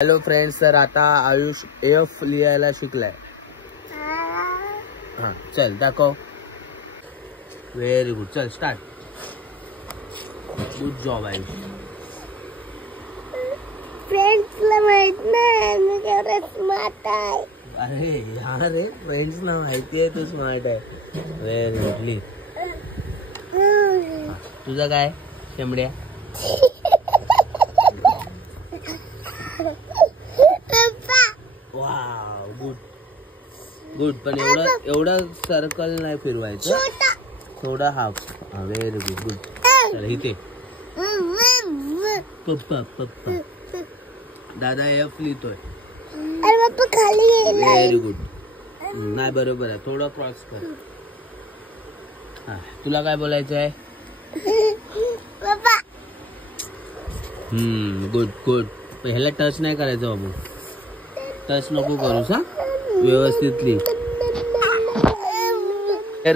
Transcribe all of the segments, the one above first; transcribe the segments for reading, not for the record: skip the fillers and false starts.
Hello friends, तर आता Ayush F लिहायला शिकलाय. हा चल दाखव. Very good. चल स्टार्ट. Good job Ayush. फ्रेंड्सला माहित नाही मी केवढा स्मार्ट आहे. अरे यार रे, फ्रेंड्सला माहिती आहे तू स्मार्ट आहे. Very good. लिह. तुझं काय शेंबड्या? Wow, good good. पण एवढं सर्कल नाही फिरवायचं, थोडा हाफ. हा व्हेरी गुड. गुड. चल इथे पप्पा पप्पा. दादा एफ लिहितोय. अरे पप्पा खाली गेला. Very good. नाही बरोबर आहे, थोडं क्रॉस कर. हा तुला काय बोलायचं आहे? पप्पा. Good good. ह्याला टच नाही करायचं बाबू. टच नको करूस हा. व्यवस्थित लिह.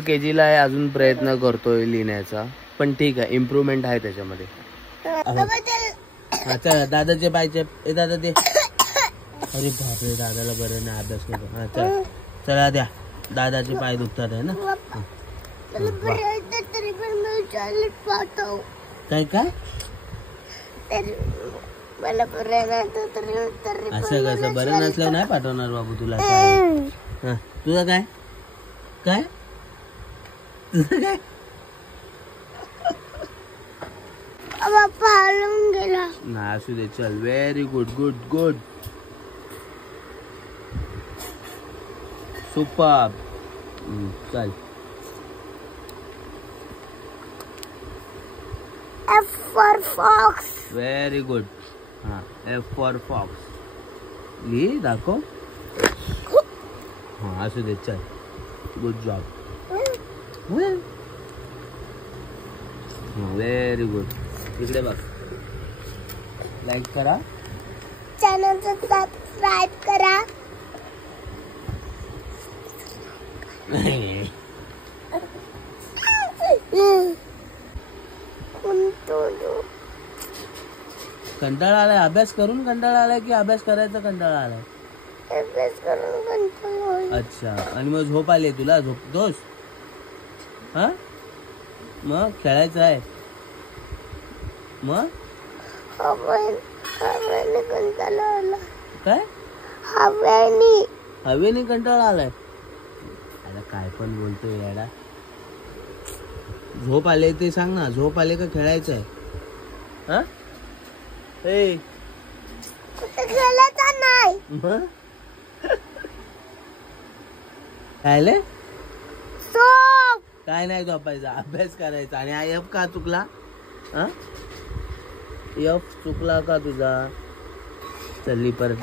KG ला आहे, अजून प्रयत्न करतोय लिहिण्याचा, पण ठीक आहे, इम्प्रूव्हमेंट आहे त्याच्यामध्ये. चल दादाचे पायचे. दादा दे. अरे बापरे, दादाला बरं नाही, अभ्यास करतो. हा चल चला द्या. दादाचे पाय दुखतात आहे ना. काय काय मला बरं असं कसं बरं नसलं नाही पाठवणार बाबू तुला. हा तुझं काय काय तुझं काय? बाप्पा हलून गेला. नाही असू दे. चल very good. Good good. Super. चल. F for fox. Very good. हा F फॉर फॉक्स. लिह दाखव. हा असू दे. चल गुड जॉब. Very good. इकडे बघ. लाईक करा, चॅनलला सबस्क्राइब करा. कंटाळा आलाय अभ्यास करून? कंटाळा आलाय की अभ्यास करायचा कंटाळा आलाय? अभ्यास करून कंटाळा. अच्छा. आणि मग झोप आली तुला? झोपतोस? हा मग खेळायचं आहे मग? हवेने कंटाळा आला. काय हवेने कंटाळा आलाय? अरे काय पण बोलतोय याडा. झोप आले ते सांग ना. झोप आले का खेळायचं आहे? हा ए खेळायचा नाही. मग काय काय नाही झोपायचा, अभ्यास करायचा. आणि एफ का चुकला? एफ चुकला का तुझा? चल्ली परत.